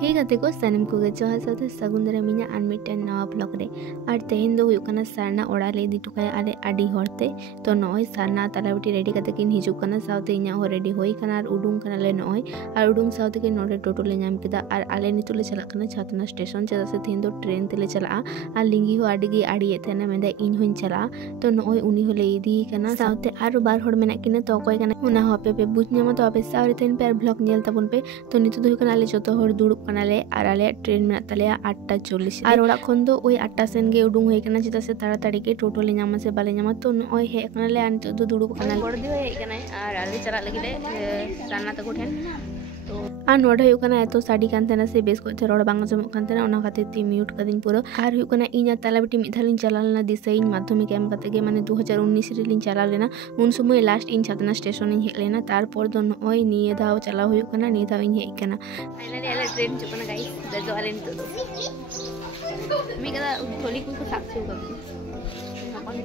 हे गाते को सनम को जोहार साथे सगुन दरे मिना आर मिटन नवा ब्लॉग रे आर तेहेन दो हुयुग कना सारना ओड़ा ले इदी टुकाया आले आडी हरते तो नय सारना तालाबटी रेडी काते किन हिजुग कना साउते इना हो रेडी होई कना आर उडुंग कना ले नय आर उडुंग साउते के नोडे टोटो ले नाम केदा आर आले नितु ले चला कना छातना स्टेशन चेदा से तेहेन दो ट्रेन तेले चला आर लिंगी हो आडी गे आडी एथेना मेंदा इन होइन चला तो नय उनी हो ले इदी कना साउते आर बार हर मेना किना तो कोय कना उना हो पे बुझ न्यामा तो आपे सावरे तेन पे ब्लॉग नेल ताबुन पे तो नितु दो कना ले जतो हर दुड़ुब कना ले आर आले ट्रेन में तले 8:40 और ओड़ा खन दो ओई 8टा सेन गे उडुंग होय कना चिता से ताड़ाताड़ी के टोटो ले नामा से बाले नामा तो ओय हे कना ले आन तो दुड़ुब कना बड़ दियो हे कना और आले चला लगिले साना तको ठेन तो आर नोडे हुयुग कना एतो साडी कानतेना से बेस को रोड बांग जमो कानतेना ओना खातिर ती म्यूट कदिन पूरा आर हुयुग कना इना तालाबटी मिधालिन चला लेना दिसई माध्यमिक एम कते गे माने 2019 रे लिन चला लेना उन समय लास्ट इन छातना स्टेशन इन हेक लेना तारपर दो नय निये दाव चला हुयुग कना निये दाव इन हेक कना फाइनली आले ट्रेन चुकना गाइस दजो आले नितो मी कदा थोली को साक्षी को अपन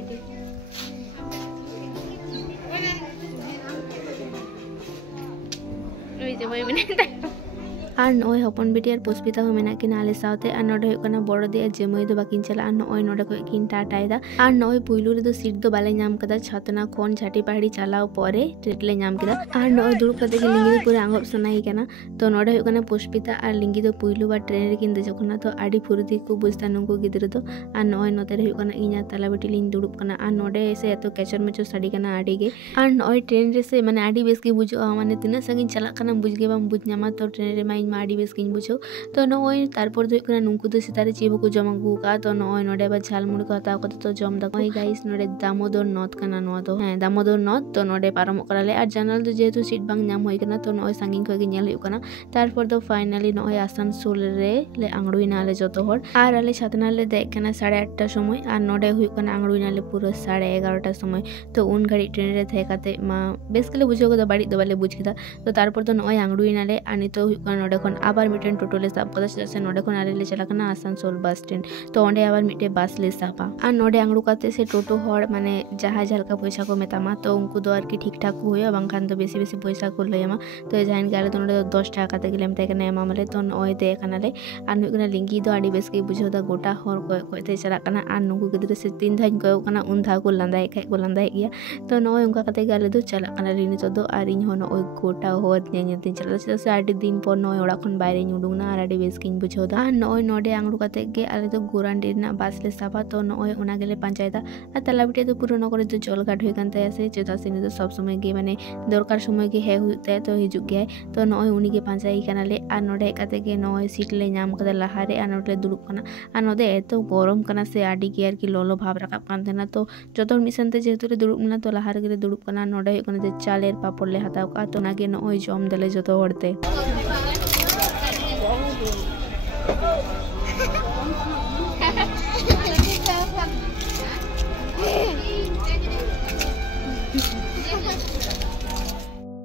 और नय हपन बेटी और पुष्पिता हो मेना किन आले साउते और नोडे हुयुग कना बड़ दे जमई दो बाकिन चला नय नोडे को किन टाटायदा और नय पुइलु रे दो सीट दो बाले नाम कदा छातना खोन छाटी पहाड़ी चलाओ परे ट्रेट ले नाम केदा और नय दुड़ुब कते के लिंगी पूरा आंगब सनाई कना तो नोडे हुयुग कना पुष्पिता और लिंगी दो पुइलु बा ट्रेन रे किन देजोखना तो आडी फुरुदी को बुझता नुको गिदरे दो और नय नोते रे हुयुग कना इना ताला बेटी लिन दुड़ुब कना और नोडे से एतो केचर मेचो साडी कना आडी गे और नय ट्रेन रे से माने आडी बेस के बुझो माने तिना संगिन चला कना बुझ गे बाम बुझ नामा तो ट्रेन रे माडी बेस किन बुझो तो नय तारपर दो कना नुंकु दो सितारे चेबो को जमा गु का तो नय नोडे बा झाल मुड़ को हताव कते तो जम दा ओय गाइस नोडे दामोदर नथ कना नो दो हां दामोदर नथ तो नोडे पारम कराले और जनरल दो जेतु सीट बांग नाम होय कना तो नय संगिन को गे नेल हुयुग कना तारपर दो फाइनली नय आसानसोल रे ले आंगड़ुइना ले जतो हर और आले छातना ले देख कना 8:30 समय और नोडे हुयुग कना आंगड़ुइना ले पूरा 11:30 समय तो उन घड़ी ट्रेन रे थे काते मा बेस के ले बुझो को बाड़ी दो बाले बुझ केदा तो तारपर दो नय आंगड़ुइना ले आनी तो हुयुग कना नोडे खन आबार मिटेन टोटो ले साब कदा से नोडे खन आले ले चला कना आसानसोल बस स्टैंड तो ओंडे आबार मिटे बस ले साबा और नोडे आंगड़ु काते से टोटो हर माने जहा झलका पैसा को मेतामा तो उनको दो आर की ठीक ठाक होया बांखान तो बेसी बेसी पैसा को लयमा तो जाइन गाले तो नोडे 10 टाका काते गेले मते कना एमा मले तो ओय दे कना ले और हुयुग कना लिंगी दो आडी बेस के बुझो दा गोटा हर को ते चला कना और नुकु गिदरे से 3 धाइन को कना उन धा को लंदाय खाय को लंदाय गया तो नोय उनका काते गाले दो चला कना रिनी तो दो आर इन होनो ओय गोटा हो नेने दिन चला से आडी दिन पर नोय ओड़ा खन बायरे उडुंगना और आडी बेस किन बुझो दा नोय नोडे आंगड़ु काते गे आले तो गोरांडी ना बस ले साबा तो नोय ओना गेले पंचायता और तालाबटी तो पुरो नगरे तो जल गाड होय कानते आसे चेता से तो सब समय गे माने दरकार समय गे हे हुते तो हिजुग गे तो नोय उनी गे पंचाई कनाले और नोडे काते गे नोय सीट ले नाम कदा लाहारे और नोडे दुड़ुब कना और नोडे एतो गरम कना से आडी गे आर की लोलो भाव राकाब कानतेना तो जतो मिसनते जेतु रे दुड़ुब ना तो लाहारे गे दुड़ुब कना नोडे हुयुग कना जे चालेर पापड़ ले हताव का तो नागे नोय जम देले जतो हरते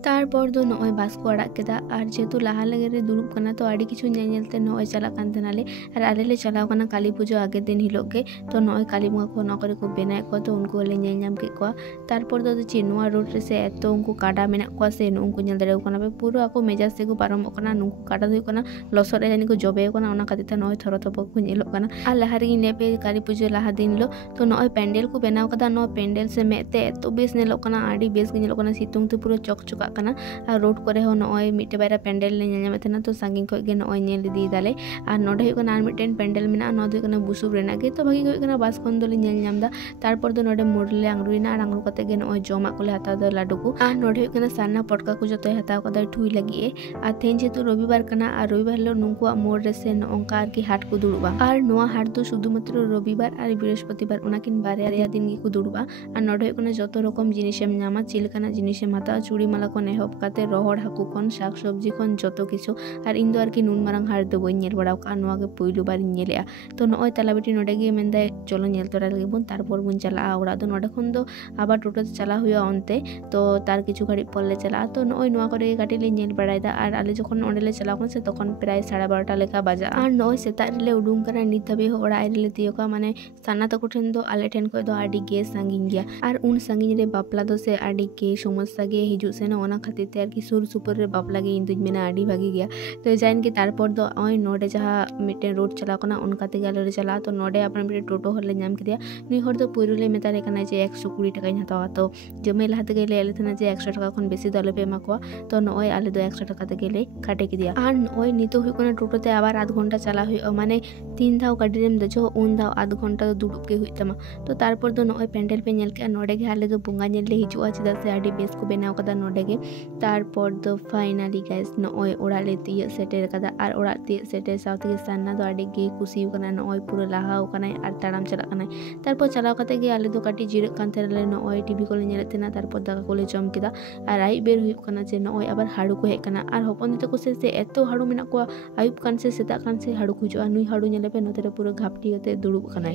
तारपर दो नय बास को अड़ा केदा और जेतु लाहा लगे रे दुड़ुब कना तो आडी किछु नेलते नय चला कानतेनाले और आले ले चलाव कना काली पूजा आगे दिन हिलोग के तो नय काली बंगा को नकरे को बेनाय को तो उनको ले नेल नाम के को तारपर दो चिनुआ रोड रे से एतो उनको काडा मेना को से उनको नेल दरे कना पे पूरा को मेजाज से को पारम कना नुको काडा दो कना लसर रे जानि को जबे कना ओना खातिर नय थरो थप को नेलो कना आ लाहार गी नेपे काली पूजा लाहा दिन लो तो नय पेंडल को बनाव कदा नय पेंडल से मेते एतो बेस नेलो कना आडी बेस गे नेलो कना सितुंग तो पूरा चकचका और रोड करे हो नय मिटे बायरा पेंडल ले नेलमेतना तो सांगिन को गे नय नेल दी दाले और नोडे हुयुग कना मिटेन पेंडल मेना न दो कना बुसुब रेना गे तो भागी हुयुग कना बास खन दोले नेल नामदा तारपर दो नोडे मोडले आंगड़ुइना और आंगड़ु कते गे नय जमा कोले हता दो लाडू को और नोडे हुयुग कना सारना पटका को जतो हता कदा ठुई लगी और तेन जेतु रविवार कना और रविवार लो नुंकुआ मोड रे से नोंका आर की हाट को दुड़ुबा और नोआ हाट दो शुधुमात्र रविवार और बृहस्पतिवार उनाकिन बारे दिन गी को दुड़ुबा और नोडे हुयुग कना जतो रकम जिनिसम नामा चिलकाना जिनिसम हता चूड़ी माला को नेहब काते रोहड़ हाकु खन शाक सब्जी खन जतो किछु और इन दो आर की नुन मारंग हाट दो बई नेल बड़ाव का नोआ गे पहिलु बार नेलेआ तो नय तालाबेटी नोडे गे मेंदा चलो नेल तोरा लगे बन तारपर बन चला ओड़ा दो नोडे खन दो आबार टोटो चला हुआ अंते तो तार किछु घड़ी पल्ले चला तो नय नोआ करे काटी ले नेल बड़ायदा और आले जखन ओंडे ले चला खन से तखन प्राय 12:30 लेका बाजा और नय सेता रे उडुंग करा नित हबे ओड़ा रे तियोका माने साना तको ठेन दो आले ठेन को दो आडी गे सांगिन गया और उन सांगिन रे बापला दो से आडी के समस्या गे हिजु से ना ओना खातिर खातिर ते आरकी सुर सुपर रे बापला गे इंदुज मेना आडी भागी गया तो जाइन के तारपर दो ओय नोडे जहाँ मिटे रोड चला कना उनका ते गाले चला तो नोडे अपन मिटे टोटो हर ले नाम किया नुई हर तो पुरो ले मेतारे कना जे 120 टाका हतावा तो जमे लहाते गेले एले थना जे 100 टाका खन बेसी दले पे एमाकोआ तो नोय आले दो 100 टाका ते गेले काटे किदिया आर नोय नितो हुई कना टोटो ते आबार आध घंटा चला हुई माने 3 धाव गाड़ी रेम दजो उन धाव आध घंटा दुड़ुब के हुई तमा तो तारपर दो नोय पेंडल पे नेल के नोडे गे आले दो बुंगा नेल ले हिजुआ चिदा से आडी बेस को बनाव कदा नोडे गे तारपर दो फाइनली गाइस नोय ओड़ा ले तिय सेटेर कदा आर ओड़ा तिय सेटेर साउथ गे सान्ना दो आडी गे खुशी कना नोय पूरा लाहा कना आर ताड़ाम चला कना तारपर चलाव कते गे आले दो काटी जिरक कान तेरले नोय टीवी को ले नेल तेना तारपर दाका को ले जम किदा आर आई बेर हुई कना जे नोय आबार हाड़ू को हे कना आर हपन दिते को से एतो हाड़ू मेना को आयुब कान से सेता कान से हाड़ू खुजो नुई हाड़ू नेले पे नोते पूरा घापटी होते दुड़ुब कना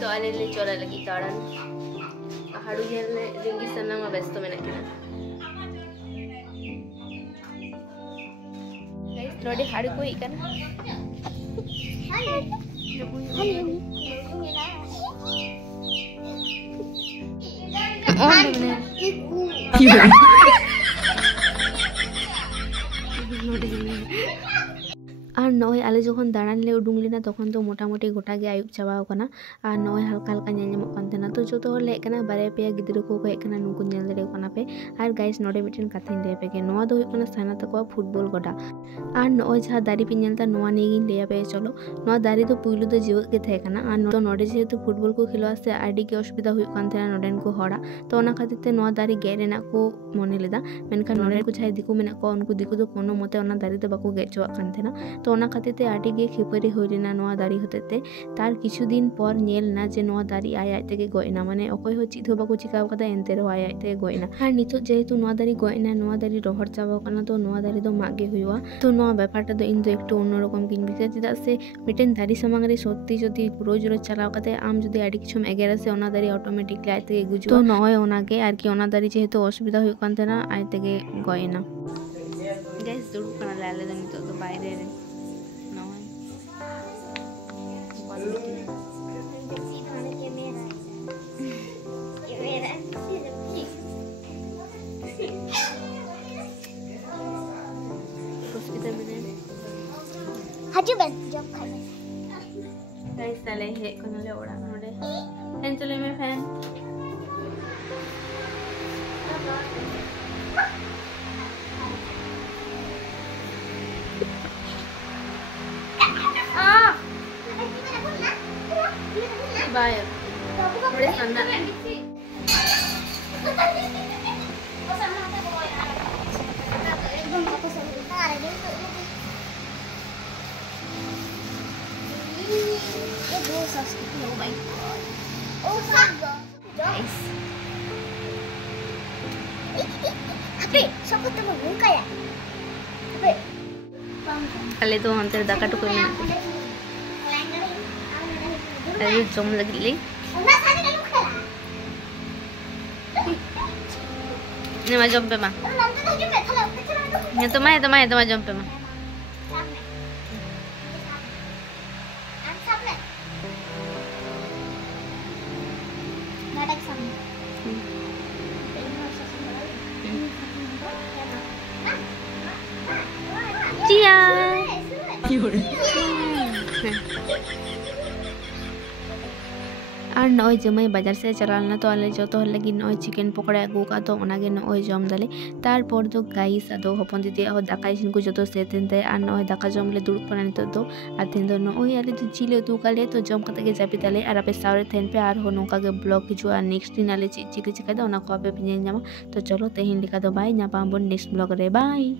तो आले ले चला लगी ताड़न हाड़ू नेले रिंगी सन्ना मा व्यस्त मेना किना गाइस नोडे हाड़ू को हे कना और नय आले जखन दाड़ान ले उडुंग लेना तखन तो मोटामुटी गोटा गे आयुब चाबाव कना और नय हल्का हल्का नेल नेमोग कान तेना तो जोतो हर ले कना बारे पे गिद्रो को हे कना नुकु नेल दरे कना पे और गाइस नोडे मिटन काथिन ले पे के नोआ दो कना साना तको फुटबॉल गोडा और नय जहा दारी पे नेलता नोआ नेगी ले पे चलो नोआ दारी तो पुइलु दो जीव के थे कना और तो नोडे जेहेतु फुटबॉल को खेलवा से आडी के असुविधा हुई कान तेना नोडेन को हड़ा तो ओना खातिर ते नोआ दारी गे रेना को मने लेदा मेनखा नोडे को जाय दिकु मेना को उनको दिकु दो कोनो मते ओना दारी तो बाको गेचवा कान तेना तो ओना खातिर ते आडी गे खेपरी होइलेना नोआ दारी होतेते तार किछु दिन पर नेल ना जे नोआ दारी आय आय तेगे गोइना माने अकय हो चित हो बाको चिकाव कदा एनते रो आय आय ते गोइना आर नितो जेहेतु नोआ दारी गोइना नोआ दारी रोहर चाबाव कना तो नोआ दारी दो मागे हुइवा तो नोआ ব্যাপারটা तो इन दो एकटू अन्य रकम किन बिसे चिदा से मिटेन दारी सामांग रे सत्यि जदि रोज रोज चलाव कते आम जदि आडी किछुम एगेरा से ओना दारी ऑटोमेटिकली आय तेगे गुजु तो नय ओना के आर की ओना दारी जेहेतु असुविधा हुइ कान तेना आय तेगे गोइना गाइस दुड़ु कना लाले दो नितो तो बाइरे रे Hajuban jom kan. Guys, tale he kono le oda node. Fan chole me fan. Ah. Bye. Bade sanna. Oh my god. Oh my god. Guys. Tapi, siapa teman muka ya? Tapi, kali itu hampir dakat tuh kayaknya. Tadi jom lagi li. Ini mah jom pe mah. Ini tuh mah jom pe mah. Cia. और नय जमाई बाजार से चलाना तो आले जो तो लगी नय चिकेन पकड़ा अगू का तो ओनागे नय जम दाले तारपर दो गाइस आदो हपन दीदी आ दाका इसिन को जो सेतेन ते आ नय दाका जम ले दुड़ुब पना नितो दो आ तेन दो नय आले तो चिले तू काले तो जम कते गे जापि दाले और आपे सावरे थेन पे आर हो नोका गे ब्लॉग हिजु आ नेक्स्ट दिन आले चिली चिका दो ओना को आपे पिने जामा तो चलो तेहिन लिखा दो बाय न्यापाम बोन नेक्स्ट ब्लॉग रे बाय।